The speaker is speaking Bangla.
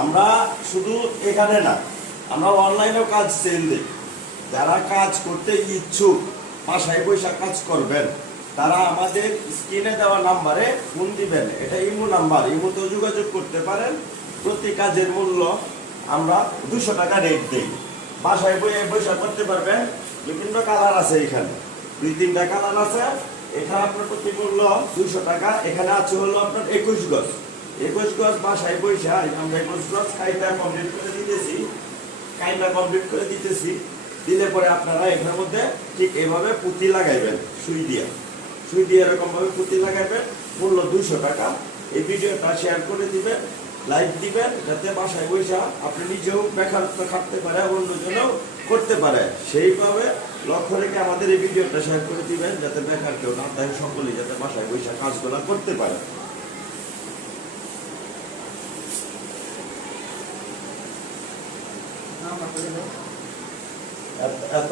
আমরা শুধু এখানে না, আমরা অনলাইনেও কাজ সেল দিই। যারা কাজ করতে ইচ্ছুক, বাসায় বসে কাজ করবেন, তারা আমাদের স্ক্রিনে দেওয়া নাম্বারে ফোন দিবেন। এটা ইমো নাম্বার, ইমোতেও যোগাযোগ করতে পারেন। প্রতি কাজের মূল্য আমরা 200 টাকা রেট দিই। বাসায় বসে করতে পারবেন। বিভিন্ন কালার আছে, এখানে 2-3টা কালার আছে। এখানে আপনার প্রতি মূল্য 200 টাকা। এখানে আছে হলো আপনার 21 গজ। 21 গজ বাসায় বসে আমরা 21 গজ কাইটা কমপ্লিট করে দিতেছি। দিলে পরে আপনারা এখানের মধ্যে ঠিক এভাবে পুঁতি লাগাইবেন, সুই দিয়ে এরকম ভাবে পুঁতি লাগাইবেন। মূল্য 200 টাকা। এই ভিডিওটা শেয়ার করে দিবেন, লাইক দিবেন, যাতে বাসায় বসে আপনি নিজেও বেকার খাটতে পারে, অন্যজনও করতে পারে। সেইভাবে লক্ষ্য রেখে আমাদের এই ভিডিওটা শেয়ার করে দিবেন, যাতে বেকার কেউ না থাকে, সকলেই যাতে বাসায় বসে কাজগুলো করতে পারে। এত